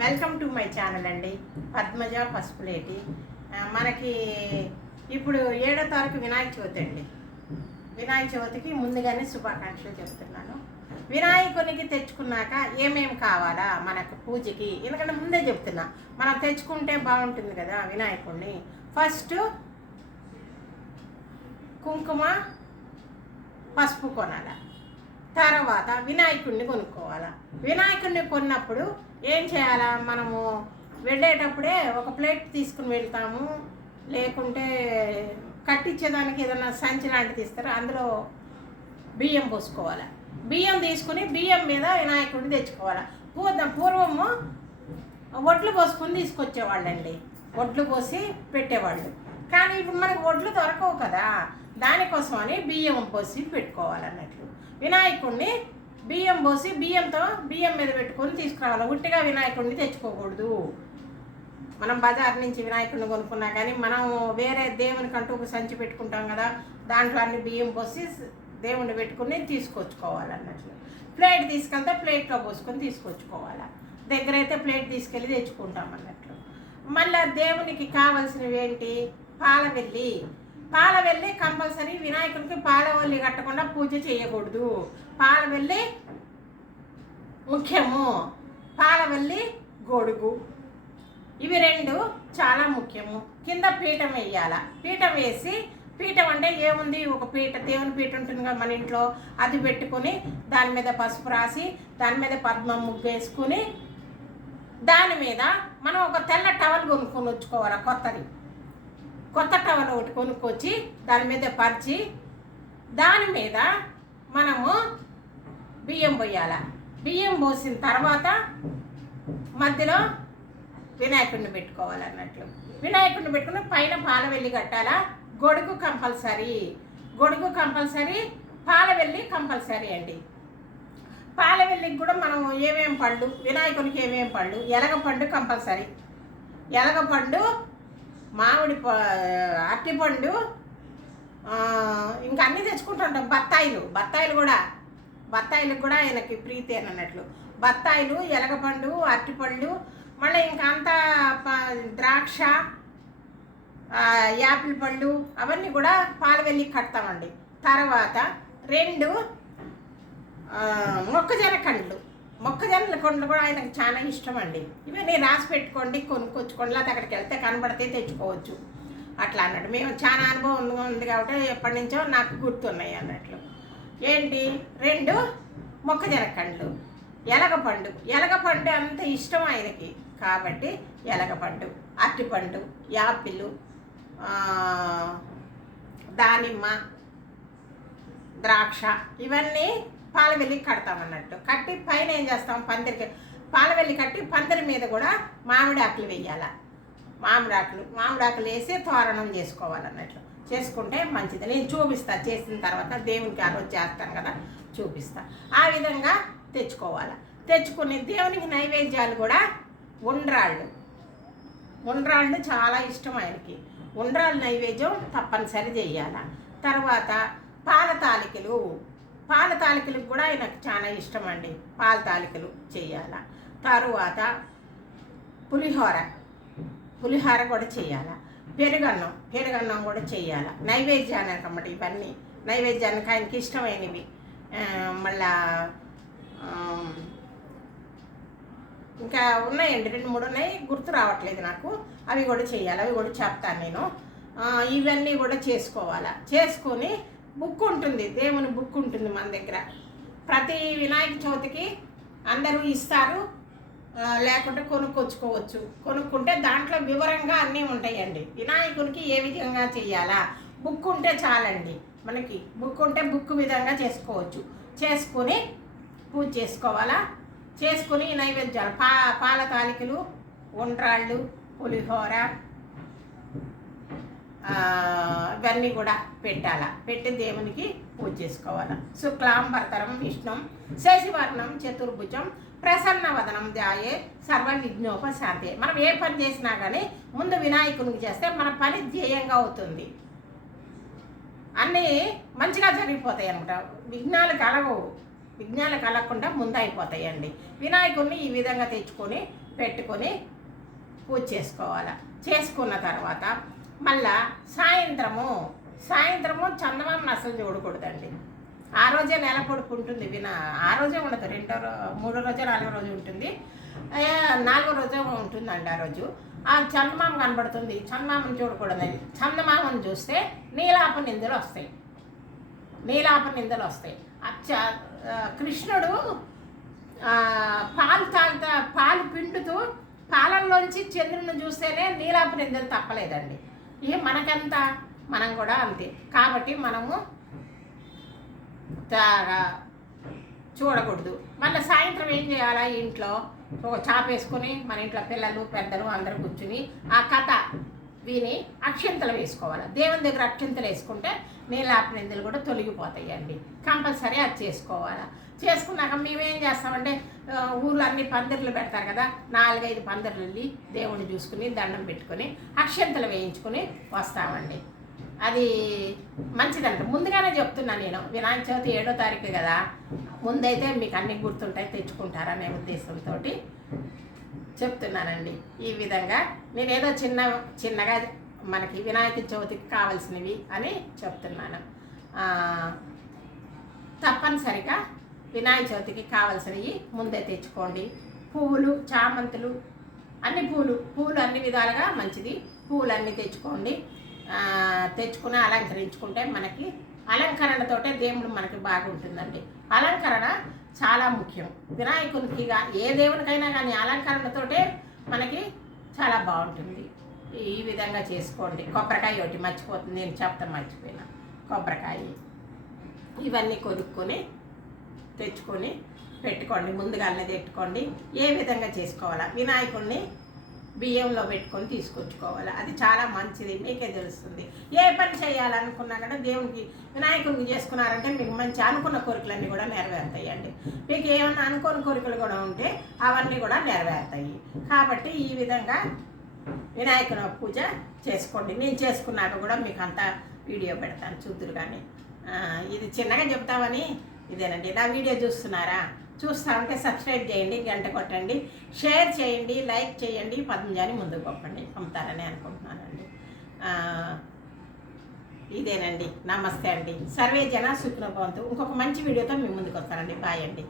Welcome to my channel అండి. పద్మజ పసుపులేటి. మనకి ఇప్పుడు ఏడో తారీఖు వినాయక చవితి అండి. వినాయక చవితికి ముందుగానే శుభాకాంక్షలు చెప్తున్నాను వినాయకునికి తెచ్చుకున్నాక ఏమేమి కావాలా మనకు పూజకి? ఎందుకంటే ముందే చెప్తున్నా మనం తెచ్చుకుంటే బాగుంటుంది కదా వినాయకుడిని ఫస్ట్ కుంకుమ పసుపు కొనాలి? తర్వాత వినాయకుడిని కొనుక్కోవాలా? వినాయకుడిని కొన్నప్పుడు ఏం చేయాలా? మనము వెళ్ళేటప్పుడే ఒక ప్లేట్ తీసుకుని వెళ్తాము. లేకుంటే కట్టించేదానికి ఏదైనా సంచి లాంటిది ఇస్తారు? అందులో బియ్యం పోసుకోవాలి? బియ్యం తీసుకుని బియ్యం మీద వినాయకుడిని తెచ్చుకోవాలి? పూర్వం పూర్వము ఒడ్లు పోసుకొని తీసుకొచ్చేవాళ్ళండి. ఒడ్లు పోసి పెట్టేవాళ్ళు. కానీ ఇప్పుడు మనకు ఒడ్లు దొరకవు కదా? దానికోసమని బియ్యం పోసి పెట్టుకోవాలన్నట్లు. వినాయకుడిని బియ్యం పోసి బియ్యంతో బియ్యం మీద పెట్టుకొని తీసుకురావాలి. ఉట్టిగా వినాయకుడిని తెచ్చుకోకూడదు. మనం బజార్ నుంచి వినాయకుడిని కొనుక్కున్నా కానీ మనం వేరే దేవునికంటూ ఒక సంచి పెట్టుకుంటాం కదా దాంట్లో అన్ని బియ్యం పోసి దేవుణ్ణి పెట్టుకుని తీసుకొచ్చుకోవాలన్నట్లు ప్లేట్ తీసుకెళ్తే ప్లేట్లో పోసుకొని తీసుకొచ్చుకోవాలి. దగ్గర అయితే ప్లేట్ తీసుకెళ్ళి తెచ్చుకుంటాం అన్నట్లు. మళ్ళీ దేవునికి కావలసినవి ఏంటి? పాలవెల్లి. పాలవెల్లి కంపల్సరీ వినాయకుడికి పాలవల్లి కట్టకుండా పూజ చేయకూడదు. పాలవెల్లి ముఖ్యము. పాలవల్లి గొడుగు. ఇవి రెండు చాలా ముఖ్యము. కింద పీఠం వేయాల. పీఠం వేసి పీఠం అంటే ఏముంది? ఒక పీట దేవుని పీఠ ఉంటుంది కదా మన ఇంట్లో. అది పెట్టుకొని దాని మీద పసుపు రాసి దాని మీద పద్మం ముగ్గు వేసుకుని దాని మీద మనం ఒక తెల్ల టవల్ కొనుక్కొని వచ్చుకోవాలి కొత్తది. కొత్త టవల్ ఒకటి కొనుక్కొచ్చి దాని మీద పరిచి దాని మీద మనము బియ్యం పోయాల. బియ్యం పోసిన తర్వాత మధ్యలో వినాయకుడిని పెట్టుకోవాలన్నట్లు. వినాయకుడిని పెట్టుకుని పైన పాల వెళ్ళి కట్టాలా. గొడుగు కంపల్సరీ. గొడుగు కంపల్సరీ పాల వెళ్ళి కంపల్సరీ అండి. పాల వెళ్ళికి కూడా మనం ఏమేం పళ్ళు వినాయకునికి ఏమేం పళ్ళు? ఎలగ పండు కంపల్సరీ. ఎలగ పండు మామిడి ప అరటిపండు ఇంకా అన్నీ తెచ్చుకుంటుంటాం. బత్తాయిలు బత్తాయిలు కూడా. బత్తాయిలకు కూడా ఆయనకి ప్రీతి అని అన్నట్లు. బత్తాయిలు ఎలగపండు అరటిపళ్ళు మళ్ళీ ఇంకా అంతా ద్రాక్ష యాపిల్ పళ్ళు అవన్నీ కూడా పాలవెల్లి కడతామండి. తర్వాత రెండు మొక్కజొన్న కండ్లు. మొక్కజొన్నల కొండలు కూడా ఆయనకు చాలా ఇష్టం అండి ఇవన్నీ రాసి పెట్టుకోండి కొనుక్కొచ్చుకోండి లేకపోతే అక్కడికి వెళ్తే కనబడితే తెచ్చుకోవచ్చు. అట్లా అన్నాడు. మేము చాలా అనుభవం ఉంది ఉంది కాబట్టి ఎప్పటి నుంచో నాకు గుర్తున్నాయి అన్నట్లు. ఏంటి? రెండు మొక్కజొన్న కండ్లు. ఎలగపండు. ఎలగపండు అంత ఇష్టం ఆయనకి. కాబట్టి ఎలగపండు అరటిపండు యాపిల్ దానిమ్మ ద్రాక్ష ఇవన్నీ పాలవెల్లి కడతామన్నట్టు. కట్టి పైన ఏం చేస్తాం? పందిరికి పాలవెల్లి కట్టి పందిరి మీద కూడా మామిడాకులు వేయాల. మామిడాకులు వేసి తోరణం చేసుకోవాలన్నట్లు. చేసుకుంటే మంచిది. నేను చూపిస్తా. చేసిన తర్వాత దేవునికి ఆ రోజు చేస్తాను కదా చూపిస్తా. ఆ విధంగా తెచ్చుకోవాలి. తెచ్చుకుని దేవునికి నైవేద్యాలు కూడా ఉండ్రాళ్ళు. ఉండ్రాళ్ళు చాలా ఇష్టం ఆయనకి. ఉండ్రాళ్ళ నైవేద్యం తప్పనిసరి చేయాల. తర్వాత పాల తాలికలు పాల తాలికలకు కూడా ఆయనకు చాలా ఇష్టం అండి పాల తాలికలు చేయాల. తరువాత పులిహోర పులిహోర కూడా చేయాల. పెరుగన్నం పెరుగన్నం కూడా చేయాల. నైవేద్యానికి అన్నమాట ఇవన్నీ. నైవేద్యానికి ఆయనకి ఇష్టమైనవి. మళ్ళా ఇంకా ఉన్నాయండి. రెండు మూడు ఉన్నాయి. గుర్తు రావట్లేదు నాకు. అవి కూడా చేయాలి. అవి కూడా చెప్తాను నేను. ఇవన్నీ కూడా చేసుకోవాలా. చేసుకొని బుక్ ఉంటుంది దేవుని బుక్ ఉంటుంది మన దగ్గర. ప్రతి వినాయక చవితికి అందరూ ఇస్తారు లేకుంటే కొనుక్కొచ్చుకోవచ్చు. కొనుక్కుంటే దాంట్లో వివరంగా అన్నీ ఉంటాయండి. వినాయకునికి ఏ విధంగా చేయాలా? బుక్ ఉంటే చాలండి. మనకి బుక్ ఉంటే బుక్ విధంగా చేసుకోవచ్చు. చేసుకొని పూజ చేసుకోవాలా? చేసుకుని నైవేద్యాలు పా పాల తాలికలు ఉండ్రాళ్ళు పులిహోర ఇవన్నీ కూడా పెట్టాల? పెట్టి దేవునికి పూజ చేసుకోవాలి? శుక్లాంబరతరం విష్ణుం శశివర్ణం చతుర్భుజం ప్రసన్నవదనం ధ్యాయే సర్వ విఘ్నోపశాంతి మనం ఏ పని చేసినా కానీ ముందు వినాయకునికి చేస్తే మన పని ధ్యేయంగా అవుతుంది. అన్నీ మంచిగా జరిగిపోతాయి అనమాట విఘ్నాలు కలగవు. విఘ్నాలు కలగకుండా ముందు అయిపోతాయండి వినాయకుడిని ఈ విధంగా తెచ్చుకొని పెట్టుకొని పూజ చేసుకోవాలి? చేసుకున్న తర్వాత మళ్ళా సాయంత్రము సాయంత్రము చందమామను అసలు చూడకూడదండి. ఆ రోజే నెల పొడుపు ఉంటుంది విన ఆ రోజే ఉండదు రెండో మూడో రోజు నాలుగో రోజు ఉంటుంది. నాలుగో రోజే ఉంటుందండి ఆ రోజు. ఆ చందమామ కనబడుతుంది చందమామను చూడకూడదండి. చందమామను చూస్తే నీలాప నిందలు వస్తాయి. నీలాప నిందలు వస్తాయి. అచ్చ కృష్ణుడు పాలు తాగుతా పాలు పిండుతూ పాలల్లోంచి చంద్రుని చూస్తేనే నీలాప నిందలు తప్పలేదండి. ఇక మనకెంత? మనం కూడా అంతే. కాబట్టి మనము చూడకూడదు. మళ్ళీ సాయంత్రం ఏం చేయాలా ఇంట్లో? ఒక చాప మన ఇంట్లో పిల్లలు పెద్దలు అందరూ కూర్చుని ఆ కథ వీని అక్షంతలు వేసుకోవాలి. దేవుని దగ్గర అక్షంతలు వేసుకుంటే నీళ్ళాప నిందలు కూడా తొలగిపోతాయండి. కంపల్సరీ అది చేసుకోవాలి. చేసుకున్నాక మేమేం చేస్తామంటే ఊళ్ళో ఊర్లో అన్ని పందిర్లు పెడతారు కదా నాలుగైదు పందిర్లు వెళ్ళి దేవుణ్ణి చూసుకుని దండం పెట్టుకొని అక్షంతలు వేయించుకొని వస్తామండి. అది మంచిదంట. ముందుగానే చెప్తున్నా నేను వినాయక చవితి ఏడో తారీఖు కదా ముందైతే మీకు అన్ని గుర్తుంటాయి తెచ్చుకుంటారనే ఉద్దేశంతో చెప్తున్నానండి. ఈ విధంగా నేనేదో చిన్న చిన్నగా మనకి వినాయక చవితికి కావాల్సినవి అని చెప్తున్నాను. తప్పనిసరిగా వినాయక చవితికి కావాల్సినవి ముందే తెచ్చుకోండి. పువ్వులు చామంతులు అన్ని పూలు పూలు అన్ని విధాలుగా మంచిది. పూలు అన్నీ తెచ్చుకోండి తెచ్చుకుని అలంకరించుకుంటే మనకి అలంకరణతోటే దేవుడు మనకి బాగుంటుందండి. అలంకరణ చాలా ముఖ్యం. వినాయకునికి ఏ దేవునికైనా కానీ అలంకరణతోటే మనకి చాలా బాగుంటుంది. ఈ విధంగా చేసుకోండి. కొబ్బరికాయ ఒకటి మర్చిపోతుంది. నేను చెప్తాను మర్చిపోయినా. కొబ్బరికాయ. ఇవన్నీ కొనుక్కొని తెచ్చుకొని పెట్టుకోండి. ముందుగానే పెట్టుకోండి. ఏ విధంగా చేసుకోవాలా? వినాయకుడిని బియ్యంలో పెట్టుకొని తీసుకొచ్చుకోవాలి. అది చాలా మంచిది మీకే తెలుస్తుంది. ఏ పని చేయాలనుకున్నా కూడా దేవునికి వినాయకుడికి చేసుకున్నారంటే మీకు మంచి అనుకున్న కోరికలన్నీ కూడా నెరవేరుతాయండి. మీకు ఏమన్నా అనుకోని కోరికలు కూడా ఉంటే అవన్నీ కూడా నెరవేరుతాయి. కాబట్టి ఈ విధంగా వినాయకుని పూజ చేసుకోండి. నేను చేసుకున్నాక కూడా మీకు అంతా వీడియో పెడతాను చూద్దురు కానీ. ఇది చిన్నగా చెప్తామని ఇదేనండి. నా వీడియో చూస్తున్నారా? చూస్తా ఉంటే సబ్స్క్రైబ్ చేయండి గంట కొట్టండి షేర్ చేయండి లైక్ చేయండి పద్మజాని ముందుకు పంపండి పంపుతారని అనుకుంటున్నానండి. ఇదేనండి. నమస్తే అండి. సర్వే జన సుఖనభవంతు ఇంకొక మంచి వీడియోతో మీ ముందుకు వస్తానండి. బాయ్ అండి.